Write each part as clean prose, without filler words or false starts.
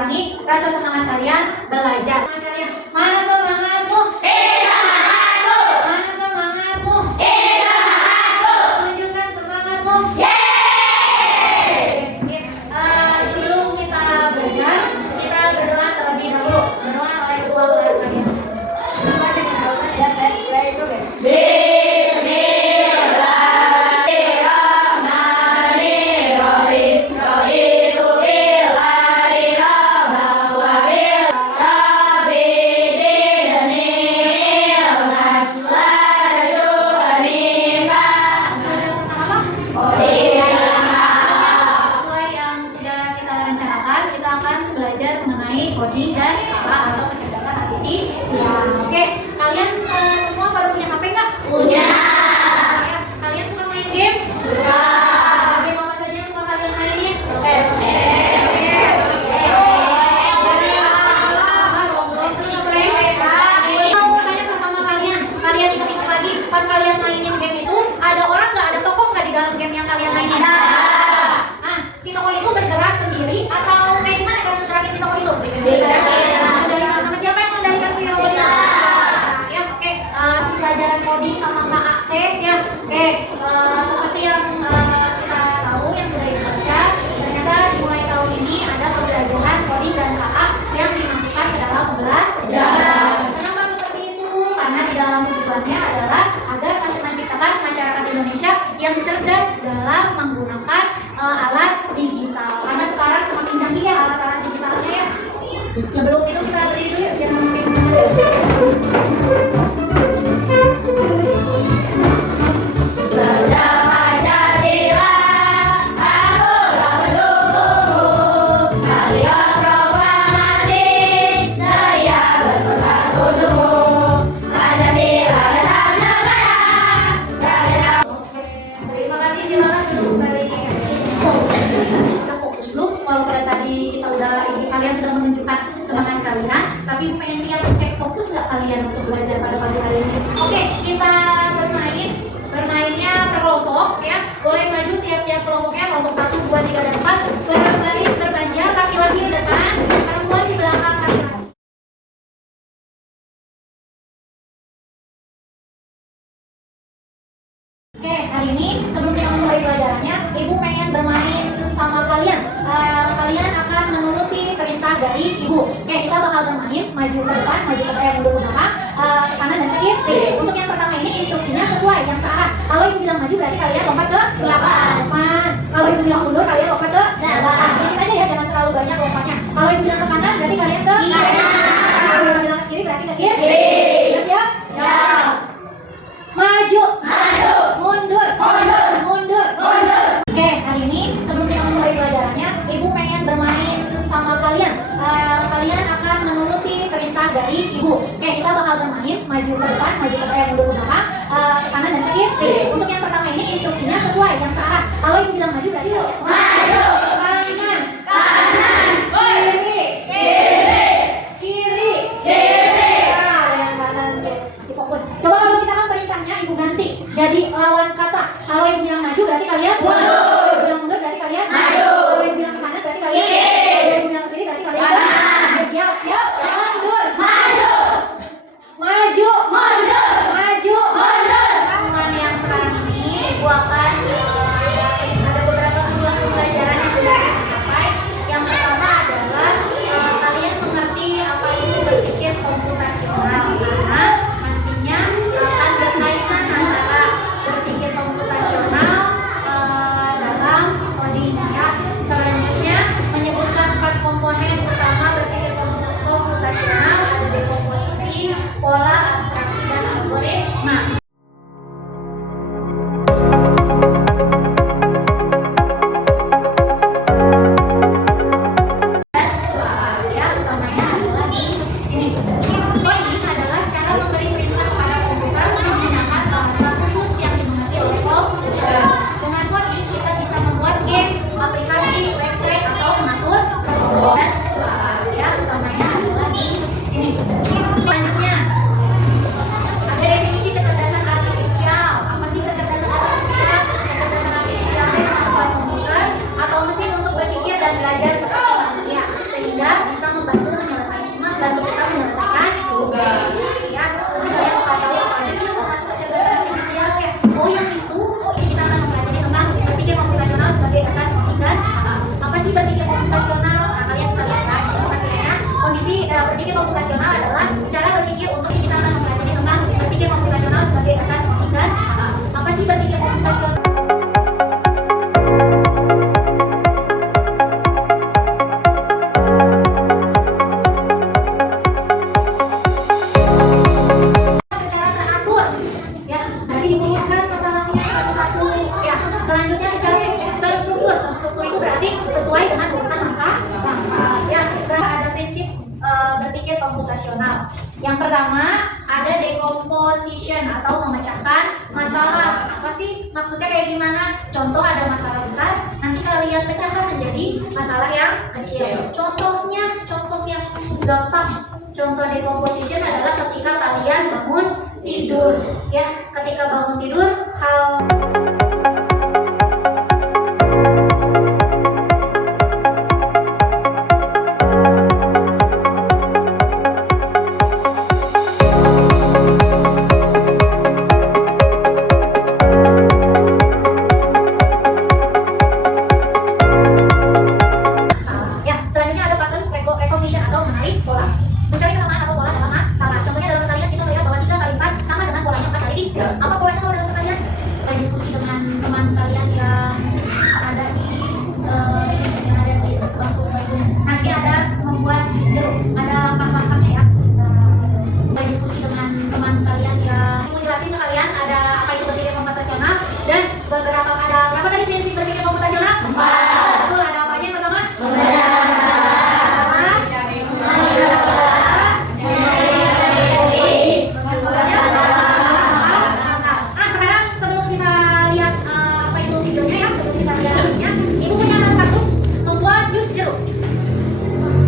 mengurangi rasa semangat kalian belajar. Mana semangatmu? Semangatku. Mana semangatmu? Semangatku. Tunjukkan semangatmu. Sebelum kita belajar, kita berdoa terlebih dahulu. Berdoa oleh ketua kelas kalian. Coba dengan doa ya, baik itu ya. Sesuai yang sudah kita rencanakan, kita akan belajar mengenai coding dan cara atau kecerdasan artifisial. Oke, kalian semua pada punya HP nggak? Punya. Ya, kalian suka main game? Suka. Game apa saja yang suka kalian mainin? Mau tanya sama kalian, kalian ingat lagi pas kalian mainin game itu ada orang nggak, ada tokoh nggak di dalam game yang kalian mainin? Si tokoh itu bergerak sendiri atau kayak gimana cara ngegerakin si tokoh itu? Mengendalikan sama siapa yang mengendalikan si robot itu? Ya, oke. Si pelajaran coding sama Kak AT ya. Oke, seperti yang kita tahu yang sudah kita baca, ternyata dimulai tahun ini ada pembelajaran coding dan KA yang dimasukkan ke dalam pembelajaran. Kenapa seperti itu? Karena di dalam tujuannya adalah agar menciptakan masyarakat Indonesia yang cerdas dalam menggunakan alat digital. Karena sekarang semakin canggih ya alat-alat digitalnya ya. Sebelum itu kita berdiri dulu ya, biar makin terima kasih, silakan duduk kembali. Kita fokus dulu. Kalau pada tadi kita udah kalian sudah menunjukkan semangat kalian, tapi pengen lihat cek fokus nggak kalian untuk belajar pada pagi hari ini? Oke, kita bermain. Bermainnya per kelompok ya. Boleh maju tiap-tiap kelompoknya, kelompok 1, 2, 3, dan 4. Berbaris berpanjang, laki-laki di depan, perempuan di belakang laki-laki. Oke, hari ini sebelum kita mulai pelajarannya, Ibu pengen bermain sama kalian. Kalian akan menuruti perintah dari Ibu. Oke, kita bakal bermain maju ke depan, maju ke mundur ke belakang, ke kanan dan ke kiri. Untuk yang pertama ini instruksinya sesuai yang searah. Kalau Ibu bilang maju berarti kalian lompat ke belakang. Kalau Ibu bilang mundur kalian lompat ke belakang. Sedikit aja ya, jangan terlalu banyak lompatnya. Kalau Ibu bilang ke kanan berarti kalian ke kanan. Kalau Ibu bilang ke kiri berarti ke kiri. Sudah siap? Siap. Maju, maju, mundur, mundur, mundur, mundur. Oke, hari ini sebelum kita mulai pelajarannya, Ibu pengen bermain sama kalian. Kalian akan menuruti perintah dari Ibu. Oke, kita bakal bermain maju ke depan, maju ke mundur ke belakang, ke kanan dan ke kiri. Untuk yang pertama ini instruksinya sesuai yang searah. Kalau Ibu bilang maju berarti maju, kanan, kanan, kiri, kiri, kiri, kiri. Nah, yang kanan tuh masih fokus. Coba kalau misalkan perintahnya Ibu ganti jadi lawan kata. Kalau Ibu bilang maju berarti kalian mundur. Kalau Ibu bilang mundur berarti kalian maju. Kalau Ibu bilang ke kanan berarti kalian kiri. Kalau Ibu bilang ke kiri berarti kalian kanan. Siap, siap. Mundur, maju, maju, mundur, maju, mundur. Teman yang sekarang ini Ibu akan ada beberapa tujuan berpikir komputasional adalah cara berpikir untuk kita akan mempelajari tentang berpikir komputasional sebagai dasar logik dan akal. Apa sih berpikir komputasional? Secara teratur, ya, nanti dimunculkan masalahnya satu-satu. Ya, selanjutnya secara terstruktur. Terstruktur itu berarti sesuai dengan urutan langkah. Ya, ada prinsip berpikir komputasional. Yang pertama ada decomposition atau memecahkan masalah. Apa sih maksudnya kayak gimana? Contoh ada masalah besar, nanti kalian pecahkan menjadi masalah yang kecil. Contoh yang gampang. Contoh decomposition adalah ketika kalian bangun tidur. Ya, ketika bangun tidur hal recognition atau menarik pola. Mencari kesamaan atau pola dalam masalah. Contohnya dalam kalian kita melihat bahwa 3 kali 4 sama dengan polanya 4 kali 3. Apa polanya kalau dalam kalian? Diskusi dengan teman kalian yang ada di sebangku sebagainya. Nanti ada membuat jus jeruk. Ada langkah-langkahnya ya. Diskusi dengan teman kalian yang menjelaskan ke kalian ada apa itu berpikir komputasional dan ada berapa tadi prinsip berpikir komputasional? 4. Betul, ada apa aja yang pertama?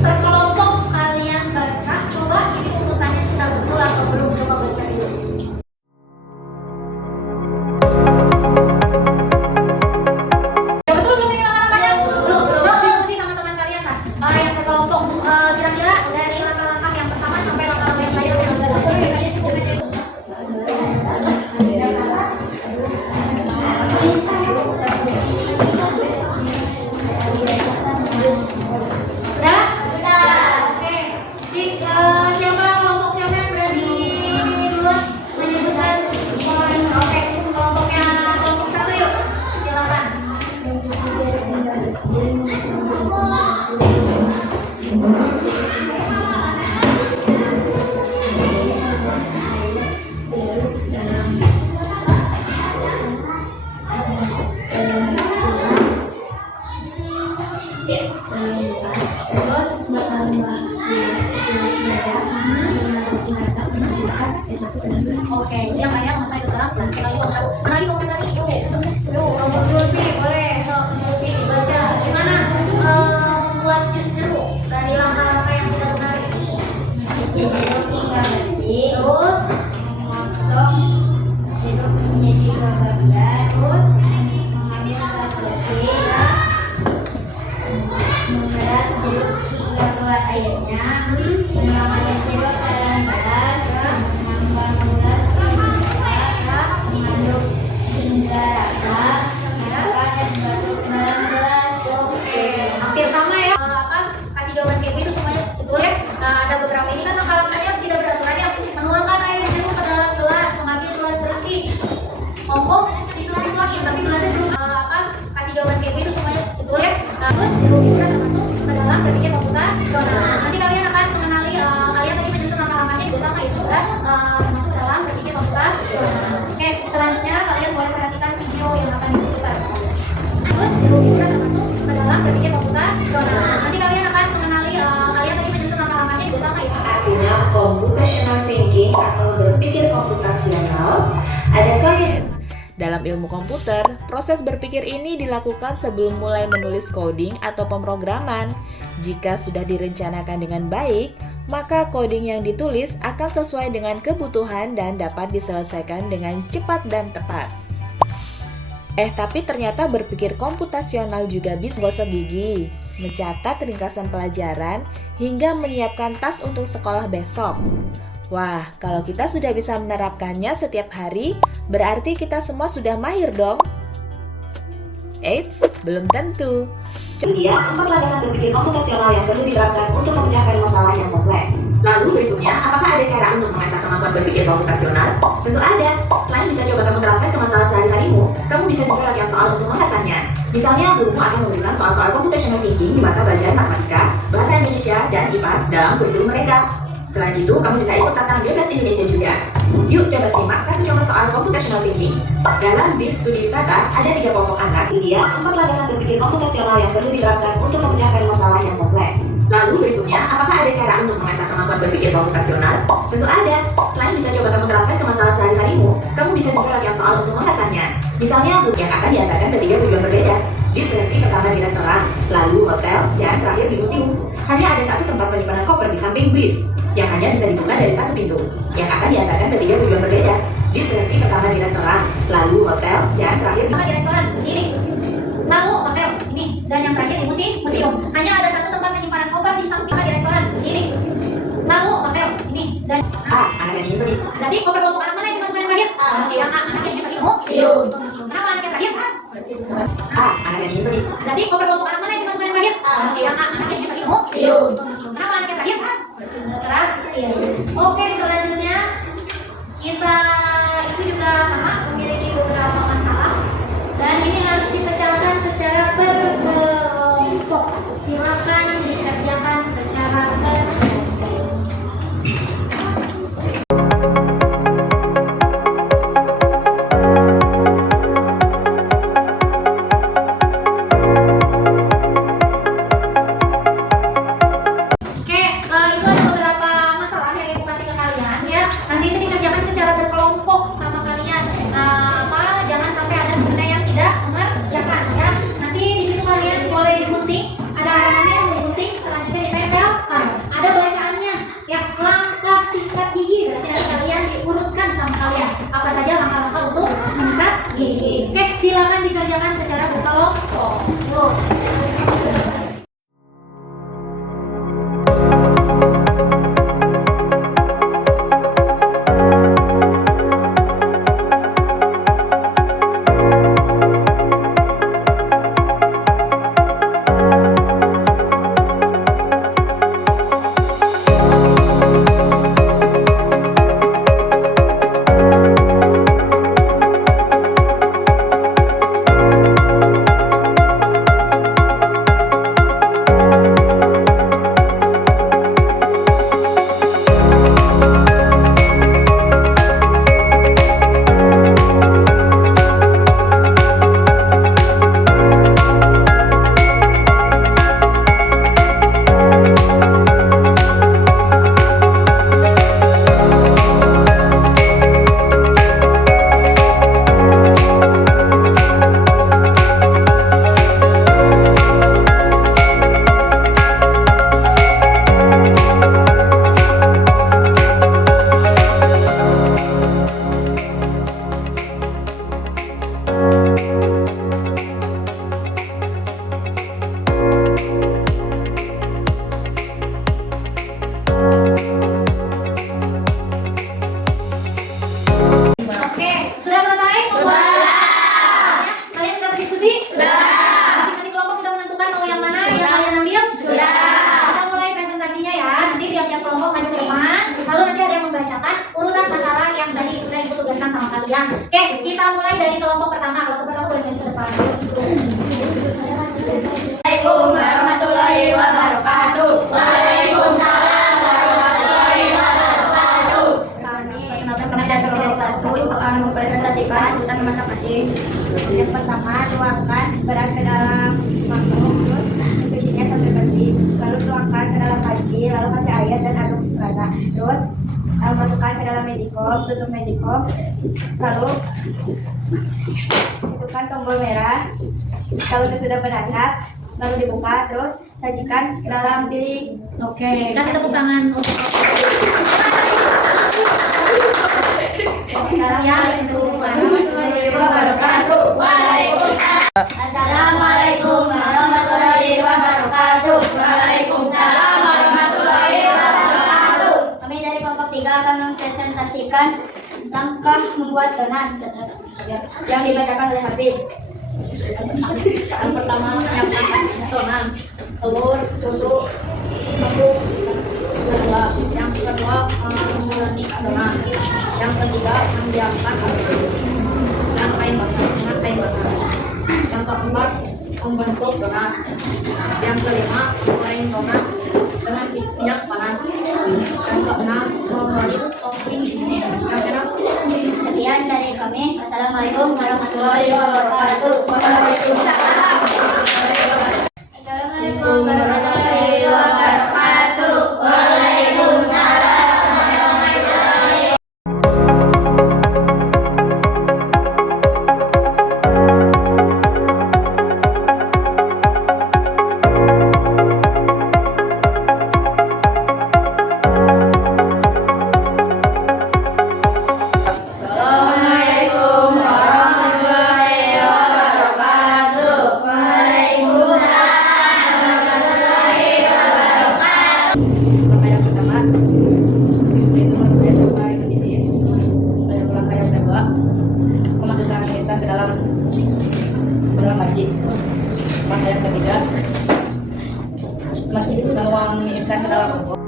Terkelompok kalian baca, coba ini urutannya sudah betul atau belum, coba baca dulu. Ya betul belum ini langkah-langkahnya? Belum. Coba diskusi sama teman kalian kan. Yang terkelompok kira-kira dari langkah-langkah yang pertama sampai langkah-langkah yang terakhir yang udah? Oke. Siapa kelompok siapa yang berani duluan menyebutkan polanya? Oke, kelompok 1 yuk. Silakan. Oke, ini yang kalian masuk ke dalam kelas lagi komentari yuk kelompok Zulfi boleh Zulfi baca gimana membuat jus jeruk dari langkah-langkah yang tidak benar ini. Jeruk hingga bersih, Terus memotong jeruk menjadi 2 bagian, terus mengambil gelas bersih, memeras jeruk hingga keluar airnya, menuangkan jeruk dalam gelas, menambah gula hingga mengaduk hingga rata, masukkan es batu ke dalam gelas. oke, hampir sama ya. Kasih jawaban kayak gitu semuanya betul ya. Ada beberapa ini kan langkah-langkahnya tidak beraturan ya. Menuangkan air jeruk ke dalam gelas, mengambil gelas bersih. Monggo diselanjut lagi, tapi gelasnya belum kasih jawaban kayak gitu semuanya betul ya. Terus jeruk itu udah termasuk ke dalam berpikir komputasional. Nanti kalian akan mengenali kalian tadi menyusun langkah-langkahnya juga sama itu sudah termasuk dalam berpikir komputasional. Oke, selanjutnya kalian boleh perhatikan video yang akan diputar. Terus jeruk itu udah termasuk ke dalam berpikir komputasional. Nanti kalian akan mengenali kalian tadi menyusun langkah-langkahnya juga sama itu. Artinya computational thinking atau berpikir komputasional ada kalian. Dalam ilmu komputer, proses berpikir ini dilakukan sebelum mulai menulis coding atau pemrograman. Jika sudah direncanakan dengan baik, maka coding yang ditulis akan sesuai dengan kebutuhan dan dapat diselesaikan dengan cepat dan tepat. Tapi ternyata berpikir komputasional juga bisa gosok gigi, mencatat ringkasan pelajaran, hingga menyiapkan tas untuk sekolah besok. Wah, kalau kita sudah bisa menerapkannya setiap hari, berarti kita semua sudah mahir dong. Eits, belum tentu. Dia 4 landasan berpikir komputasional yang perlu diterapkan untuk memecahkan masalah yang kompleks. Lalu berikutnya, apakah ada cara untuk mengasah kemampuan berpikir komputasional? Tentu ada. Selain bisa coba kamu terapkan ke masalah sehari-harimu, kamu bisa juga latihan soal untuk mengasahnya. Misalnya, gurumu akan memberikan soal-soal computational thinking di mata pelajaran matematika, bahasa Indonesia, dan IPAS dalam kurikulum mereka. Selain itu, kamu bisa ikut tantangan bebas Indonesia juga. Yuk coba simak satu contoh soal computational thinking. Dalam bis studi wisata, ada 3 kelompok anak. Dia 4 landasan berpikir komputasional yang perlu diterapkan untuk memecahkan masalah yang kompleks. Lalu berikutnya, apakah ada cara untuk mengasah kemampuan berpikir komputasional? Tentu ada. Selain bisa coba kamu terapkan ke masalah sehari-harimu, kamu bisa juga latihan soal untuk mengasahnya. Misalnya, buku yang akan diantarkan ke 3 tujuan berbeda. Bis berhenti pertama di restoran, lalu hotel, dan terakhir di museum. Hanya ada satu tempat penyimpanan koper di samping bis, yang hanya bisa dibuka dari satu pintu, yang akan diantarkan ke 3 tujuan berbeda. Bis berhenti pertama di restoran, lalu hotel, dan terakhir Pertama di restoran ini, lalu hotel ini, dan yang terakhir di museum. Hanya ada satu tempat penyimpanan koper di samping di restoran ini, lalu hotel ini, dan anak yang itu nih. berarti koper kelompok anak mana yang dimasukkan yang terakhir? Museum. Anak yang terakhir museum. Kenapa anak yang terakhir? Anak yang itu nih. Berarti koper kelompok anak mana yang dimasukkan yang terakhir? Museum. Anak yang terakhir museum. Kenapa anak yang terakhir? Terakhir. Oke, selanjutnya kita itu juga sama memiliki beberapa masalah dan ini harus dipecahkan secara berkelompok. Silakan dikerjakan secara berkelompok. Oke, silakan dikerjakan secara berkelompok. Yuk. Oke, kita mulai dari kelompok pertama. Kelompok pertama boleh maju ke depan. Assalamualaikum warahmatullahi wabarakatuh. Waalaikumsalam warahmatullahi wabarakatuh. Kami dari kelompok 1 akan mempresentasikan urutan memasak nasi. Yang pertama, tuangkan beras ke dalam mangkok, cucinya sampai bersih. Lalu tuangkan ke dalam panci, lalu kasih air dan aduk rata. Terus masukkan ke dalam magicom, tutup magicom, lalu hidupkan tombol merah. Kalau sudah berasap, lalu dibuka, terus sajikan ke dalam piring. Oke, kasih tepuk tangan untuk Assalamualaikum warahmatullahi wabarakatuh. Waalaikumsalam. Assalamualaikum warahmatullahi wabarakatuh. Waalaikumsalam warahmatullahi wabarakatuh. Kami dari kelompok 3 akan mempresentasikan langkah membuat donat yang dibacakan oleh Habib. Yang pertama menyiapkan adonan telur, susu, tepung, gula. Yang kedua menggulung adonan. Yang ketiga menyiapkan dengan kain basah. Yang keempat membentuk donat. Yang kelima menggoreng donat dengan minyak panas. Yang keenam membentuk topping. Yang keenam. Sekian dari kami. Assalamualaikum warahmatullahi wabarakatuh. Waalaikumsalam. Assalamualaikum warahmatullahi wabarakatuh. Langkah yang pertama yaitu saya sampai mendidih. Lalu langkah yang kedua memasukkan mie instan ke dalam panci. Langkah yang ketiga menuang mie instan ke dalam mangkok.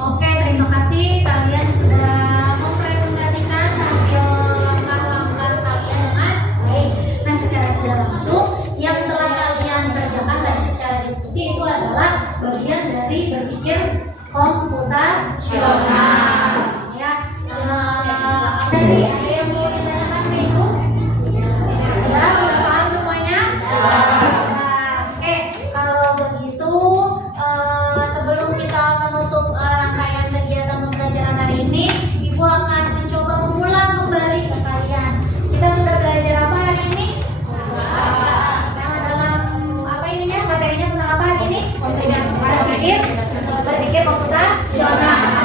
Oke, terima kasih kalian sudah mempresentasikan hasil langkah-langkah kalian dengan baik. Nah, secara tidak langsung yang telah kalian kerjakan tadi secara diskusi itu adalah bagian dari berpikir komputasional. Ya, dari ada yang mau ditanyakan ke Ibu? Ya, udah paham semuanya? Oke, kalau begitu sebelum kita menutup rangkaian kegiatan pembelajaran hari ini, Ibu akan mencoba mengulang kembali ke kalian. Kita sudah belajar apa hari ini? Nah, dalam apa ininya? Materinya tentang apa hari ini? Berpikir komputasional.